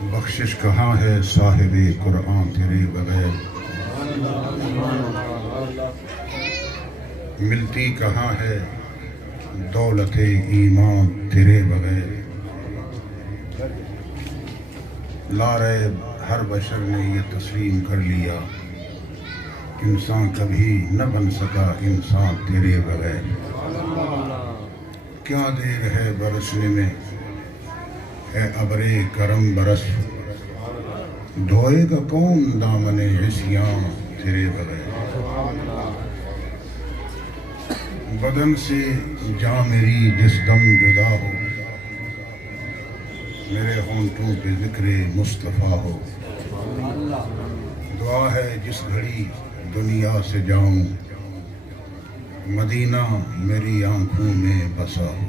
بخشش کہاں ہے صاحب قرآن تیرے بغیر، ملتی کہاں ہے دولت ایمان تیرے بغیر۔ لا ریب ہر بشر نے یہ تسلیم کر لیا، انسان کبھی نہ بن سکا انسان تیرے بغیر۔ کیا دیر ہے برسنے میں اے ابر کرم برس، دھوئے گا کون دامن عصیاں تیرے بغیر۔ بدن سے جاں میری جس دم جدا ہو، میرے ہونٹوں پہ ذکر مصطفیٰ ہو۔ دعا ہے جس گھڑی دنیا سے جاؤں، مدینہ میری آنکھوں میں بسا ہو۔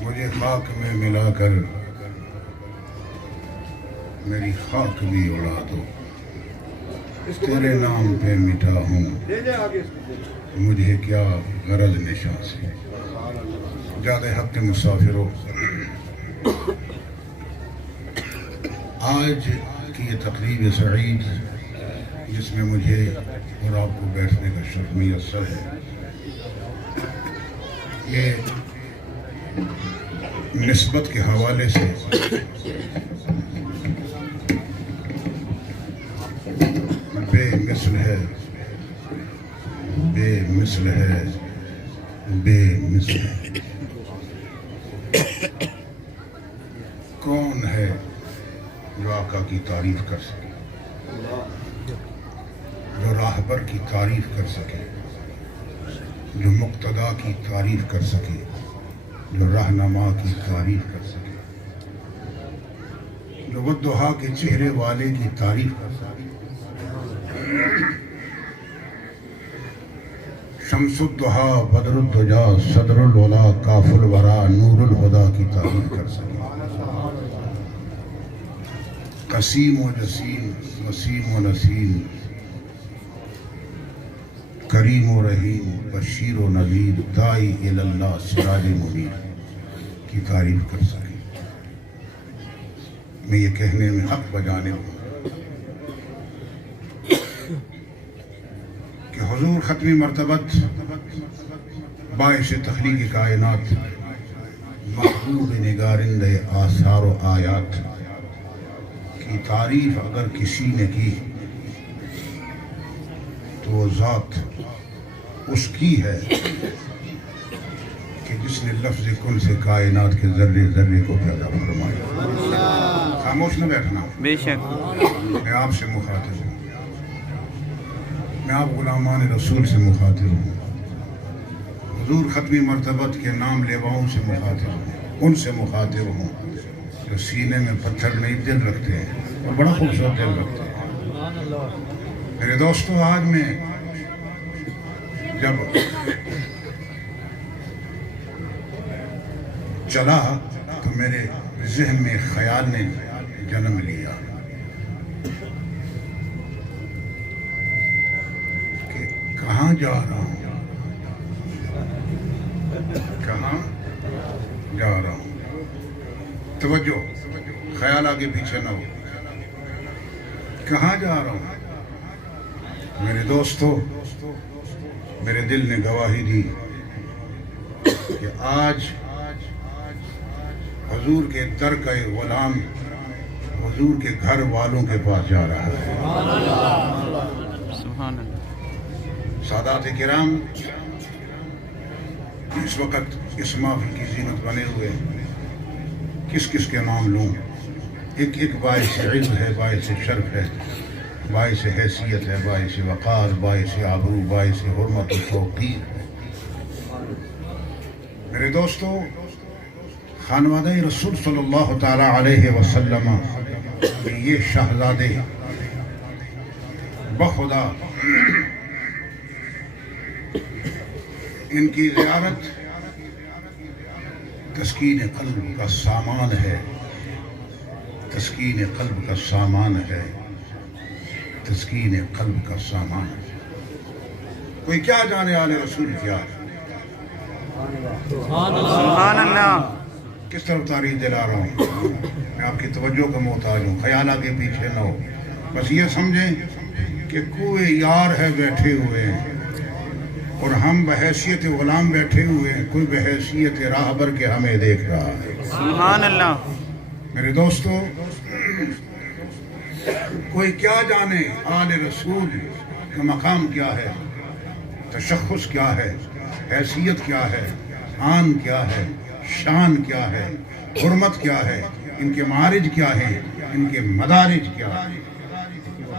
مجھے خاک میں ملا کر میری خاک بھی اڑا دو، تیرے نام پہ مٹا ہوں مجھے کیا غرض نشاں سے۔ زیادہ حق کے مسافروں، آج کی یہ تقریب سعید جس میں مجھے اور آپ کو بیٹھنے کا شرف میسر ہے، یہ نسبت کے حوالے سے بے مثل ہے، بے مثل ہے، بے مثل ہے۔ کون ہے جو آقا کی تعریف کر سکے، جو راہبر کی تعریف کر سکے، جو مقتدا کی تعریف کر سکے، جو رہنما کی تعریف کر سکے، جو والضحیٰ کے چہرے والے کی تعریف کر سکے، شمس الضحیٰ بدر الدجا صدر الولا کاف الورا نور الہدا کی تعریف کر سکے، قسیم و جسیم وسیم و نسیم کریم و رحیم بشیر و نذیر داعی الی اللہ سراج منیر کی تعریف کر سکے۔ میں یہ کہنے میں حق بجانے ہوں کہ حضور ختمی مرتبت باعث تخلیق کائنات محبوب نگارند آثار و آیات کی تعریف اگر کسی نے کی تو وہ ذات اس کی ہے کہ جس نے لفظ کن سے کائنات کے ذرے ذرے کو پیدا فرمایا۔ خاموش نہ بیٹھنا، بے شک میں آپ سے مخاطب ہوں، میں آپ غلامان رسول سے مخاطب ہوں، حضور ختمی مرتبت کے نام لیواؤں سے مخاطب ہوں، ان سے مخاطب ہوں جو سینے میں پتھر نہیں دل رکھتے ہیں اور بڑا خوبصورت دل رکھتے ہیں۔ میرے دوستو، آج میں جب چلا تو میرے ذہن میں خیال نے جنم لیا کہ کہاں جا رہا ہوں، کہاں جا رہا ہوں۔ توجہ، خیال آگے پیچھے نہ ہو، کہاں جا رہا ہوں۔ میرے دوستو، میرے دل نے گواہی دی کہ آج حضور کے در کا ایک غلام حضور کے گھر والوں کے پاس جا رہا ہے۔ سبحان اللہ۔ سادات کرام اس وقت اس محفل کی زینت بنے ہوئے، کس کس کے نام لوں؟ ایک ایک باعث عز ہے، باعث شرف ہے، باعث حیثیت ہے، باعث وقار، باعث آبرو، باعث حرمت و توقیر ہے۔ میرے دوستو، خانوادہ رسول صلی اللہ تعالی علیہ وسلم یہ شہزادے بخدا ان کی زیارت تسکین قلب کا سامان ہے، تسکین قلب کا سامان ہے، تسکین قلب کا سامان ہے۔ کوئی کیا جانے آل رسول کیا، سبحان اللہ۔ کس طرف تاریخ دلا رہا ہوں؟ میں آپ کی توجہ کا محتاج ہوں، خیال آگے پیچھے نہ ہو، بس یہ سمجھیں کہ کوئی یار ہے بیٹھے ہوئے ہیں اور ہم بحیثیت غلام بیٹھے ہوئے ہیں، کوئی بحیثیت راہبر کے ہمیں دیکھ رہا ہے۔ سبحان اللہ۔ میرے دوستو، کوئی کیا جانے آل رسول کا مقام کیا ہے، تشخص کیا ہے، حیثیت کیا ہے، آن کیا ہے، شان کیا ہے، حرمت کیا ہے، ان کے معارج کیا ہیں، ان کے مدارج کیا ہیں۔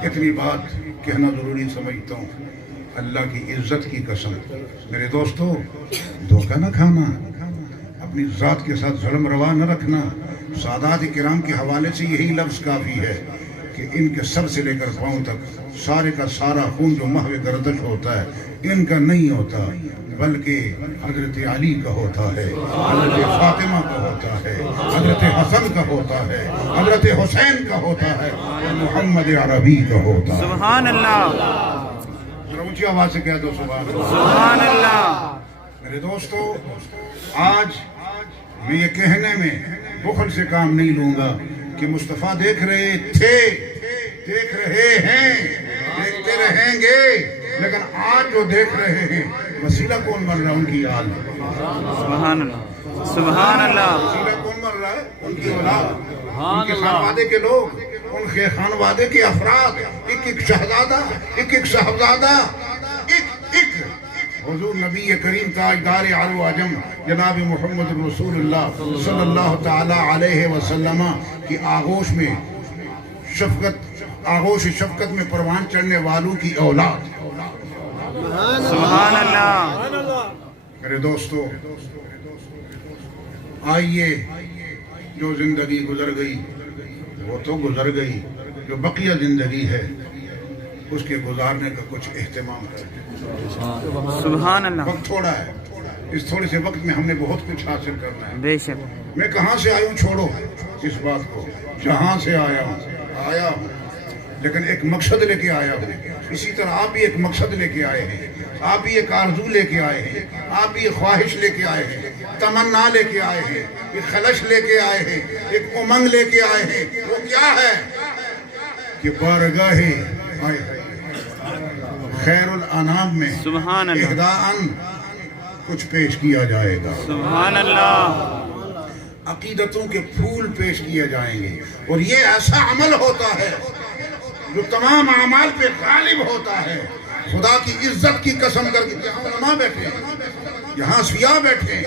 اتنی بات کہنا ضروری سمجھتا ہوں، اللہ کی عزت کی قسم۔ میرے دوستو، دھوکہ نہ کھانا، اپنی ذات کے ساتھ ظلم روا نہ رکھنا۔ سادات کرام کے حوالے سے یہی لفظ کافی ہے کہ ان کے سر سے لے کر پاؤں تک سارے کا سارا خون جو محو گردش ہوتا ہے ان کا نہیں ہوتا، بلکہ حضرت علی کا ہوتا ہے، حضرت فاطمہ کا ہوتا ہے، حضرت حسن کا ہوتا ہے، حضرت حسین کا ہوتا ہے، محمد عربی کا ہوتا ہے۔ سبحان اللہ۔ اونچی آواز سے کہہ دو سبحان اللہ۔ سبحان اللہ۔ میرے دوستو، آج میں یہ کہنے میں بخل سے کام نہیں لوں گا کہ مصطفیٰ دیکھ رہے تھے، دیکھ رہے ہیں، دیکھتے رہیں گے، لیکن آج جو دیکھ رہے ہیں وسیلہ کون بن رہا ہے؟ ان کی آل۔ سبحان اللہ۔ سبحان اللہ۔ وسیلہ کون بن رہا ہے؟ ان کی اولاد، ان کے خانوادے کے لوگ، ان کے خانوادے کے افراد، ایک ایک شہزادہ، ایک ایک صاحبزادہ، ایک ایک حضور نبی کریم تاجدار عرب و عجم جناب محمد رسول اللہ صلی اللہ تعالی علیہ وسلم کی آغوش میں آغوش شفقت میں پروان چڑھنے والوں کی اولاد۔ سبحان اللہ۔ میرے دوستو، آئیے، جو زندگی گزر گئی وہ تو گزر گئی، جو بقیہ زندگی ہے اس کے گزارنے کا کچھ اہتمام کریں۔ سبحان اللہ۔ وقت تھوڑا ہے، اس تھوڑے سے وقت میں ہم نے بہت کچھ حاصل کرنا ہے۔ بے شک۔ میں کہاں سے آیا ہوں چھوڑو اس بات کو، جہاں سے آیا ہوں لیکن ایک مقصد لے کے آیا ہوں۔ اسی طرح آپ بھی ایک مقصد لے کے آئے ہیں، آپ بھی ایک آرزو لے کے آئے ہیں، آپ بھی ایک خواہش لے کے آئے ہیں، تمنا لے کے آئے ہیں، ایک خلش لے کے آئے ہیں، ایک امنگ لے کے آئے ہیں۔ وہ کیا ہے کہ بارگاہ خیر الانام میں سبحان اللہ۔ اہداءً کچھ پیش کیا جائے گا۔ سبحان اللہ۔ عقیدتوں کے پھول پیش کیے جائیں گے، اور یہ ایسا عمل ہوتا ہے جو تمام اعمال پہ غالب ہوتا ہے۔ خدا کی عزت کی قسم کر کے یہاں علماء بیٹھے ہیں، یہاں صفیاء بیٹھے ہیں،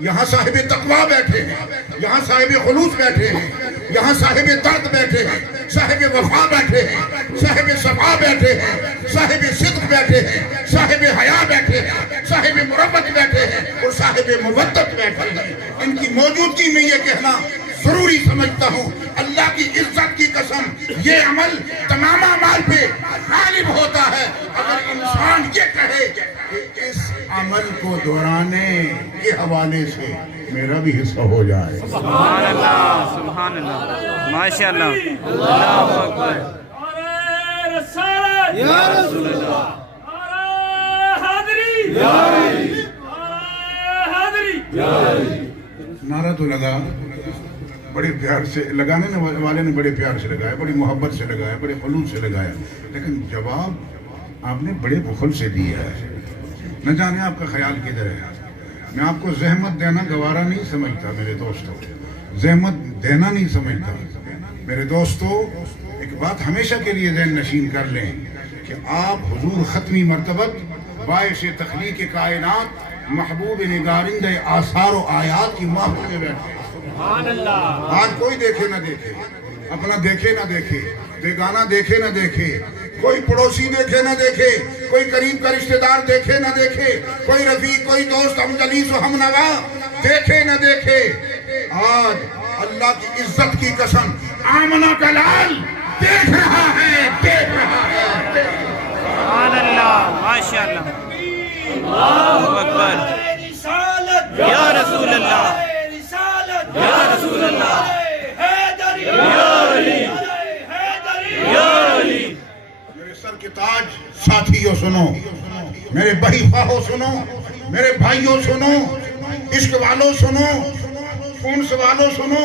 یہاں صاحب تقویٰ بیٹھے ہیں، یہاں صاحب خلوص بیٹھے ہیں، یہاں صاحب درد بیٹھے ہیں، صاحب وفا بیٹھے ہیں، صاحب صفا بیٹھے ہیں، صاحب صدق بیٹھے ہیں، صاحب حیا بیٹھے ہیں، صاحب مروت بیٹھے ہیں اور صاحب مودت بیٹھے ہیں۔ ان کی موجودگی میں یہ کہنا ضروری سمجھتا ہوں، اللہ کی عزت کی قسم، یہ عمل تمام اعمال پہ غالب ہوتا ہے۔ اگر انسان یہ کہے کہ اس عمل کو دہرانے کے حوالے سے میرا بھی حصہ ہو جائے۔ سبحان اللہ۔ سبحان اللہ۔ ماشاء اللہ۔ اللہ اکبر۔ یا رسول اللہ، نعرہ تو لگا، بڑے پیار سے لگانے والے نے بڑے پیار سے لگایا، بڑی محبت سے لگایا، بڑے خلوص سے لگایا، لیکن جواب آپ نے بڑے بخل سے دیا ہے۔ نہ جانے آپ کا خیال کدھر ہے۔ میں آپ کو زحمت دینا گوارا نہیں سمجھتا میرے دوستو، زحمت دینا نہیں سمجھتا میرے دوستو۔ ایک بات ہمیشہ کے لیے ذہن نشین کر لیں کہ آپ حضور ختمی مرتبت باعث تخلیق کائنات محبوب نگارندہ آثار و آیات کی محفل میں بیٹھے ہیں۔ سبحان اللہ۔ آج کوئی دیکھے نہ دیکھے، اپنا دیکھے نہ دیکھے، بیگانہ دیکھے نہ دیکھے، کوئی پڑوسی دیکھے نہ دیکھے، کوئی قریب کا رشتہ دار دیکھے نہ دیکھے، کوئی رفیق، کوئی دوست، ہم جلیس و ہم نوا دیکھے نہ دیکھے، آج اللہ کی عزت کی قسم آمنہ کا لال دیکھ رہا ہے، دیکھ رہا ہے۔ سبحان اللہ۔ ماشاء اللہ۔ اللہ اکبر۔ یا رسول اللہ، یا رسول اللہ، یا علی، یا علی۔ میرے سر کے تاج ساتھیوں سنو، میرے بھائی خواہوں سنو، میرے بھائیوں سنو، عشق والوں سنو، انس والوں سنو،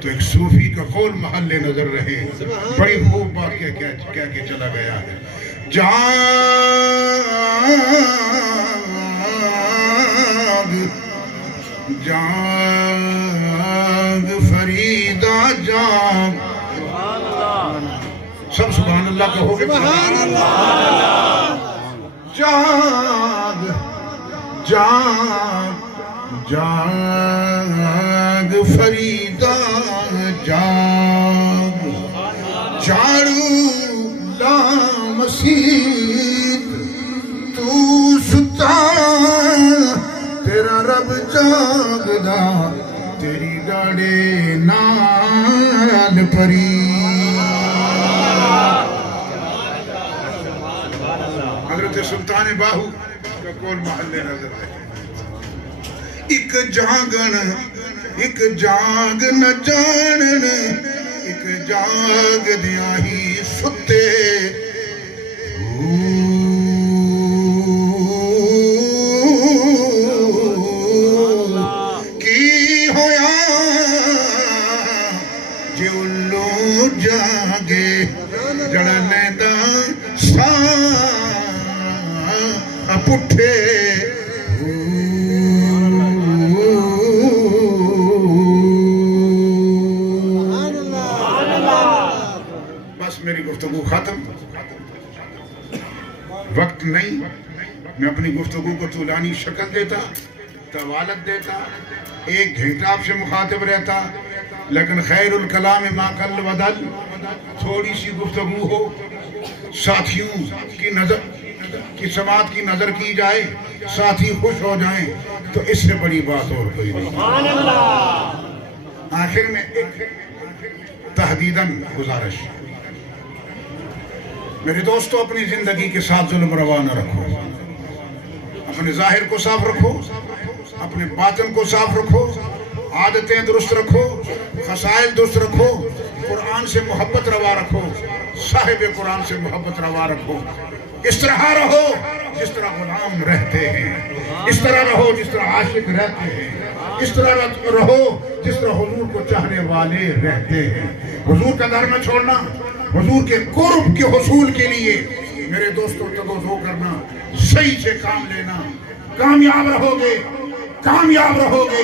تو ایک صوفی کا قول محل نظر رہے، بڑی خوب بات کہہ کے چلا گیا ہے. جاگ فریدا جاگ. سب سبحان اللہ کہو گے. سبحان اللہ. جاگ جاگ جاگ فریدا جاگ. جھاڑو لا مسیح تو ستا، تیرا رب جاگدا، تیری ڈاڑے نال پری. حضرت سلطان باہو کا قول محل نظر ہے. ایک جاگن ایک جاگ نہ جانن، ایک جاگ دیاں ہی ستے. کی ہویا جے الو جاگے، جڑنے دا سا پٹھے. میری گفتگو ختم. وقت نہیں، میں اپنی گفتگو کو طولانی شکل دیتا، طوالت دیتا، 1 گھنٹہ آپ سے مخاطب رہتا، لیکن خیر الکلام ما قل و دل. تھوڑی سی گفتگو ہو، ساتھیوں کی نظر کی سماعت کی نظر کی جائے، ساتھی خوش ہو جائیں، تو اس سے بڑی بات اور کوئی نہیں. آخر میں ایک تحدیداً گزارش، میرے دوستو، اپنی زندگی کے ساتھ ظلم روا نہ رکھو. اپنے ظاہر کو صاف رکھو، اپنے باطن کو صاف رکھو، عادتیں درست رکھو، خصائل درست رکھو، قرآن سے محبت روا رکھو، صاحب قرآن سے محبت روا رکھو. اس طرح رہو جس طرح غلام رہتے ہیں، اس طرح رہو جس طرح عاشق رہتے ہیں، اس طرح رہو جس طرح حضور کو چاہنے والے رہتے ہیں. حضور کا در نہ چھوڑنا، حضور کے قرب کے حصول کے لیے میرے دوستوں تگوزو کرنا، صحیح سے کام لینا. کامیاب رہو گے، کامیاب رہو گے،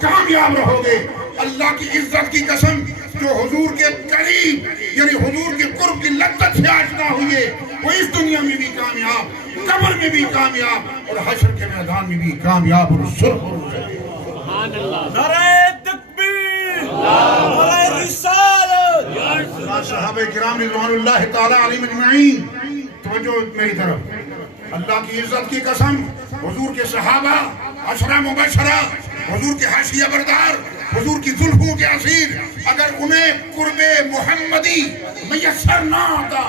کامیاب رہو گے. اللہ کی عزت کی قسم، جو حضور کے قریب یعنی حضور کے قرب کی لذت سے آشنا ہوئے، وہ اس دنیا میں بھی کامیاب، قبر میں بھی کامیاب، اور حشر کے میدان میں بھی کامیاب اور سرخرو ہے. نعرہ تکبیر، نعرہ رسالت. صحابہ کرام رضوان اللہ تعالی علیہم اجمعین، توجہ میری طرف. اللہ کی عزت کی قسم، حضور کے صحابہ، عشرہ مبشرہ، حضور کے حاشیہ بردار، حضور کی زلفوں کے اسیر، اگر انہیں قرب محمدی میسر نہ آتا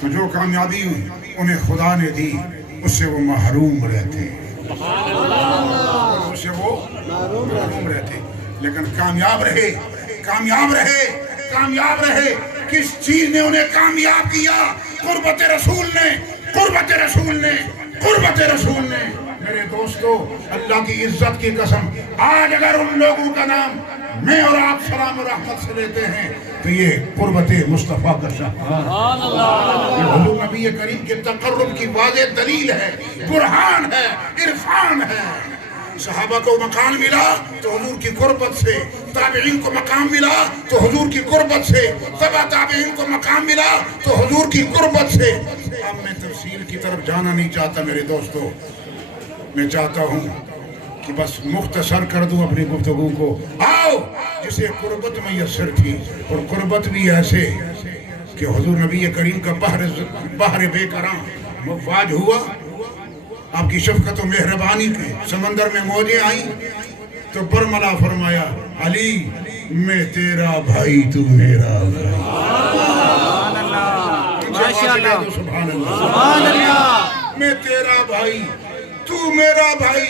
تو جو کامیابی انہیں خدا نے دی اس سے وہ محروم رہتے، اس سے وہ محروم رہتے. لیکن کامیاب رہے، کامیاب رہے، کامیاب رہے. کس چیز نے انہیں کامیاب کیا؟ قربت رسول نے، قربت رسول نے، قربت رسول نے. میرے دوستو، اللہ کی عزت کی قسم، آج اگر ان لوگوں کا نام میں اور آپ سلام و رحمت سے لیتے ہیں تو یہ قربت مصطفیٰ کا شاہکار، یہ حضور نبی کریم کے تقرب کی واضح دلیل ہے، برہان ہے، عرفان ہے. صحابہ کو مقام ملا تو حضور کی قربت سے، تابعین کو مقام ملا تو حضور کی قربت سے، تبع تابعین کو مقام ملا تو حضور کی قربت سے. اب میں تفصیل کی طرف جانا نہیں چاہتا میرے دوستو، میں چاہتا ہوں کہ بس مختصر کر دوں اپنی گفتگو کو. آؤ، جسے قربت میسر تھی، اور قربت بھی ایسے کہ حضور نبی کریم کا بحر بے کراں مفاج ہوا. آپ کی شفقت و مہربانی کے سمندر میں موجیں آئیں تو برملا فرمایا، علی میں تیرا بھائی تو میرا بھائی. سبحان اللہ. میں تیرا بھائی تو میرا بھائی،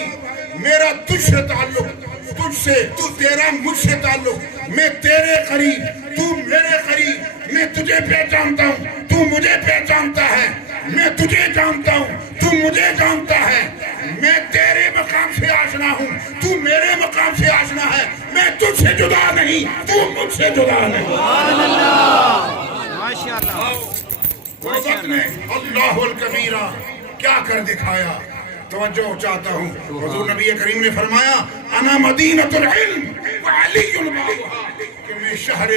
میرا تجھ سے تعلق، تجھ سے، تو تیرا مجھ سے تعلق. میں تیرے قریب، تو میرے قریب. میں تجھے پہچانتا ہوں، تو مجھے پہچانتا ہے. میں تجھے جانتا ہوں، تو مجھے جانتا ہے. میں تیرے مقام سے آشنا ہوں، تو میرے مقام سے آشنا ہے. میں تجھ مجھ سے جدا نہیں. ماشاءاللہ. وقت نے اللہ الکبیرہ کیا کر دکھایا. توجہ چاہتا ہوں. حضور نبی کریم نے فرمایا انا مدینۃ العلم وعلی بابها کہ میں شہر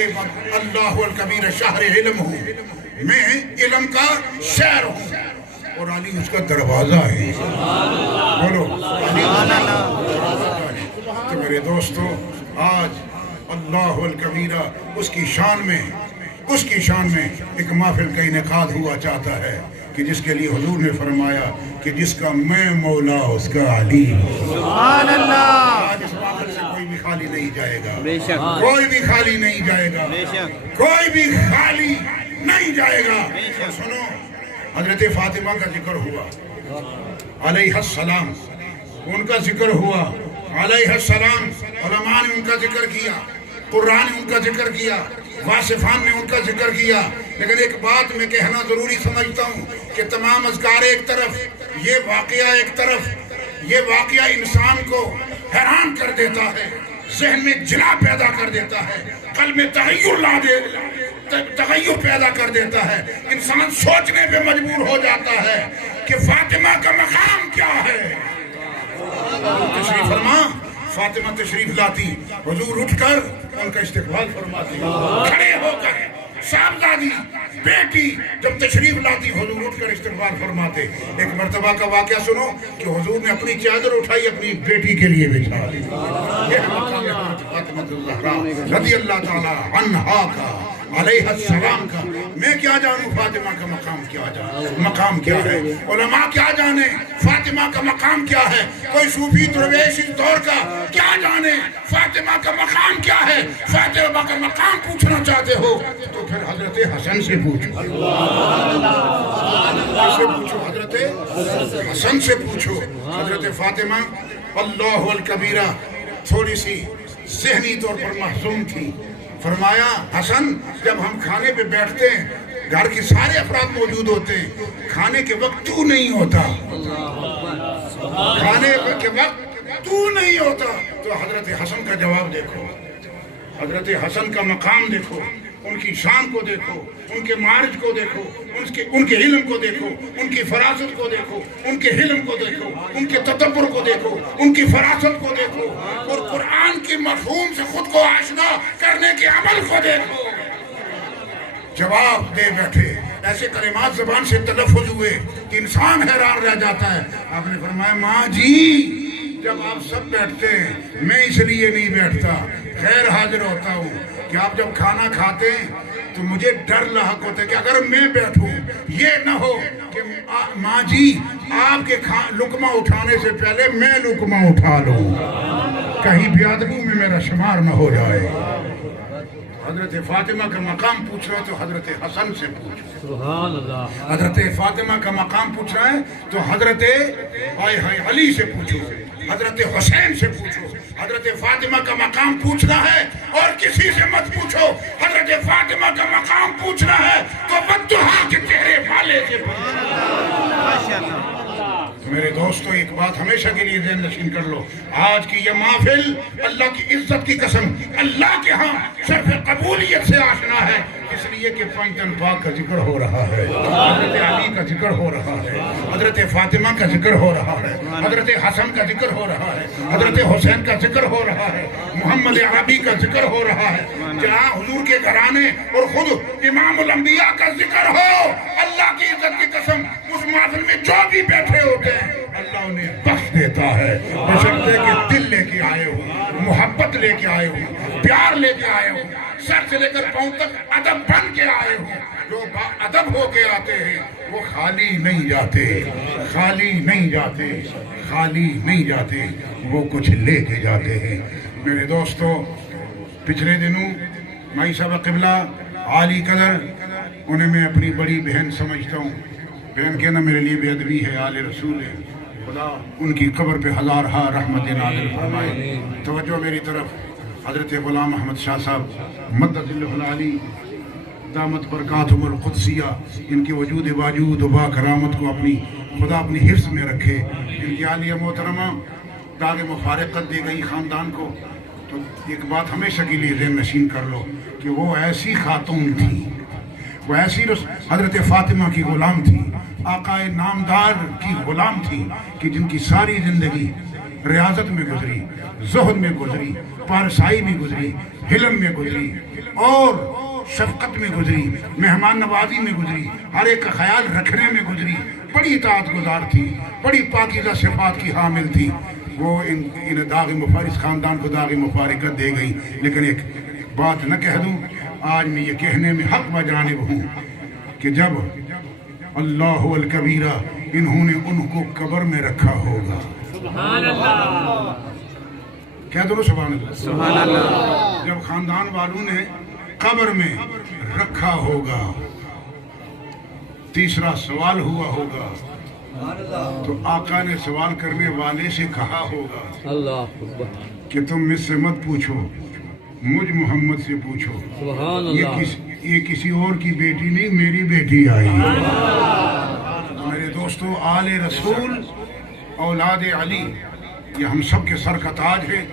اللہ الکبیر شہر علم ہوں. میں علم کا شہر ہوں اور علی اس کا دروازہ ہے. بولو تو میرے دوستو آج اللہ الکبیرہ اس کی شان میں ایک محفل کا انعقاد ہوا چاہتا ہے کہ جس کے لیے حضور نے فرمایا کہ جس کا میں مولا اس کا علی. سبحان اللہ. آج اس محفل سے کوئی بھی خالی نہیں جائے گا. بے شک. کوئی بھی خالی نہیں جائے گا. بے شک. کوئی بھی خالی نہیں جائے گا. سنو حضرت فاطمہ کا ذکر ہوا علیہ السلام. ان کا ذکر ہوا علیہ السلام. علماء نے ان کا ذکر کیا, قرآن نے ان کا ذکر کیا, واصفان نے ان کا ذکر کیا. لیکن ایک بات میں کہنا ضروری سمجھتا ہوں کہ تمام اذکار ایک طرف, یہ واقعہ ایک طرف, یہ واقعہ انسان کو حیران کر دیتا ہے, ذہن میں جلا پیدا کر دیتا ہے, قلب میں تغیر پیدا کر دیتا ہے. انسان سوچنے پہ مجبور ہو جاتا ہے کہ فاطمہ کا مقام کیا ہے. تشریف فرما. فاطمہ تشریف لاتی, حضور اٹھ کر ان کا استقبال فرماتے, کھڑے ہو کر صاحبزادی بیٹی جب تشریف لاتی حضور اٹھ کر استقبال فرماتے. ایک مرتبہ کا واقعہ سنو کہ حضور نے اپنی چادر اٹھائی اپنی بیٹی کے لیے بچھا دی. یہ مقام ہے فاطمہ الزہرا رضی اللہ تعالی عنہا کا علیہ السلام کا. میں کیا جانوں فاطمہ کا مقام کیا ہے. علماء کیا جانے فاطمہ کا مقام کیا ہے. کوئی صوفی درویش اس دور کا کیا جانے فاطمہ کا مقام کیا ہے. فاطمہ کا مقام پوچھنا چاہتے ہو تو پھر حضرت حسن سے پوچھو. حضرت حسن سے پوچھو. حضرت فاطمہ اللہ الکبیرہ تھوڑی سی ذہنی طور پر محزون تھی. فرمایا حسن جب ہم کھانے پہ بیٹھتے ہیں گھر کے سارے افراد موجود ہوتے ہیں, کھانے کے وقت تو نہیں ہوتا, کھانے کے وقت تو نہیں ہوتا. تو حضرت حسن کا جواب دیکھو, حضرت حسن کا مقام دیکھو, ان کی شان کو دیکھو, ان کے معارج کو دیکھو, ان کے علم کو دیکھو, ان کی فراست کو دیکھو, ان کے علم کو دیکھو, ان کے تدبر کو دیکھو, ان کی فراست کو دیکھو, اور قرآن کی مفہوم سے خود کو آشنا کرنے کے عمل کو دیکھو. جواب دے بیٹھے. ایسے کلمات زبان سے تلفظ ہوئے کہ انسان حیران رہ جاتا ہے. آپ نے فرمایا ماں جی جب آپ سب بیٹھتے ہیں میں اس لیے نہیں بیٹھتا, خیر حاضر ہوتا ہوں کہ آپ جب کھانا کھاتے ہیں تو مجھے ڈر لاحق ہوتا ہے کہ اگر میں بیٹھوں یہ نہ ہو کہ ماں جی آپ کے لقمہ اٹھانے سے پہلے میں لقمہ اٹھا لوں, کہیں بیادبی میں میرا شمار نہ ہو جائے. حضرت فاطمہ کا مقام پوچھ رہا ہے تو حضرت حسن سے پوچھو. سبحان اللہ. حضرت فاطمہ کا مقام پوچھ رہا ہے تو حضرت علی سے پوچھو, حضرت حسین سے پوچھو. حضرت فاطمہ کا مقام پوچھنا ہے اور کسی سے مت پوچھو. حضرت فاطمہ کا مقام پوچھنا ہے تو بددعا کے چہرے والے سے پوچھو. میرے دوستو ایک بات ہمیشہ کے لیے ذہن نشین کر لو, آج کی یہ محفل اللہ کی عزت کی قسم اللہ کے ہاں صرف قبولیت سے آشنا ہے, اس لیے کہ پنجتن پاک کا ذکر ہو رہا ہے, حضرت علی کا ذکر ہو رہا ہے, حضرت فاطمہ کا ذکر ہو رہا ہے, حضرت حسن کا ذکر ہو رہا ہے, حضرت حسین کا ذکر ہو رہا ہے, محمد عربی کا ذکر ہو رہا ہے. جہاں حضور کے گھرانے اور خود امام الانبیاء کا ذکر ہو, اللہ کی عزت کی قسم اس محفل میں جو بھی بیٹھے ہوتے ہیں اللہ انہیں بخش دیتا ہے, بشرطے کہ دل لے کے آئے ہو, محبت لے کے آئے ہو, پیار لے کے آئے ہو, سر سے لے کر پاؤں تک ادب بن کے آئے ہو. جو با ادب ہو کے آتے ہیں وہ خالی نہیں جاتے, خالی نہیں جاتے, خالی نہیں جاتے, وہ کچھ لے کے جاتے ہیں. میرے دوستو پچھلے دنوں مائی صاحب قبلہ عالی قدر, انہیں میں اپنی بڑی بہن سمجھتا ہوں. بہن کہنا میرے لیے بے ادبی ہے, آل رسول ہے, خدا ان کی قبر پہ ہزارہا رحمت نازل فرمائے. توجہ میری طرف. حضرت غلام احمد شاہ صاحب مدد اللہ العلی دامت برکاتہم القدسیہ, ان کے وجود واجود و با کرامت کو خدا اپنی حفظ میں رکھے. ان کی عالیہ محترمہ داغ مفارقت دی گئی خاندان کو, تو ایک بات ہمیشہ کے لیے ذہن نشین کر لو کہ وہ ایسی خاتون تھی، وہ ایسی حضرت فاطمہ کی غلام تھی، آقا نامدار کی غلام تھی کہ جن کی ساری زندگی ریاضت میں گزری، زہد میں گزری، پارسائی میں گزری، حلم میں گزری اور شفقت میں گزری، مہمان نوازی میں گزری، ہر ایک کا خیال رکھنے میں گزری، بڑی اطاعت گزار تھی، بڑی پاکیزہ صفات کی حامل تھی۔ وہ ان داغ مفارس خاندان کو داغ مفارقت دے گئی، لیکن ایک بات نہ کہہ دوں، آج میں یہ کہنے میں حق بجانب ہوں کہ جب اللہ الکبیرہ انہوں نے ان کو قبر میں رکھا ہوگا، سبحان اللہ، کہہ دو سبحان اللہ، سبحان اللہ، جب خاندان والوں نے قبر میں رکھا ہوگا، تیسرا سوال ہوا ہوگا تو آقا نے سوال کرنے والے سے کہا ہوگا کہ تم مجھ سے مت پوچھو، مجھ محمد سے پوچھو، یہ کسی اور کی بیٹی نہیں، میری بیٹی آئی ہے۔ میرے دوستو، آل رسول اولاد علی یہ ہم سب کے سر کا تاج ہے،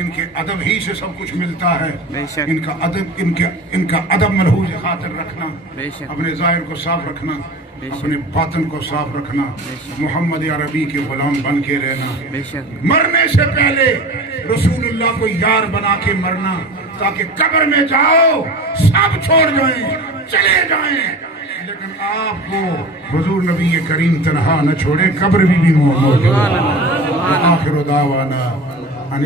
ان کے ادب ہی سے سب کچھ ملتا ہے، ان کا ادب ملحوظ خاطر رکھنا، اپنے ظاہر کو صاف رکھنا، اپنے باطن کو صاف رکھنا، محمد عربی کے غلام بن کے رہنا، مرنے سے پہلے رسول اللہ کو یار بنا کے مرنا، تاکہ قبر میں جاؤ سب چھوڑ جائیں، چلے جائیں، لیکن آپ کو حضور نبی کریم تنہا نہ چھوڑے، قبر بھی موجود ہے۔ آخر دعوانا ان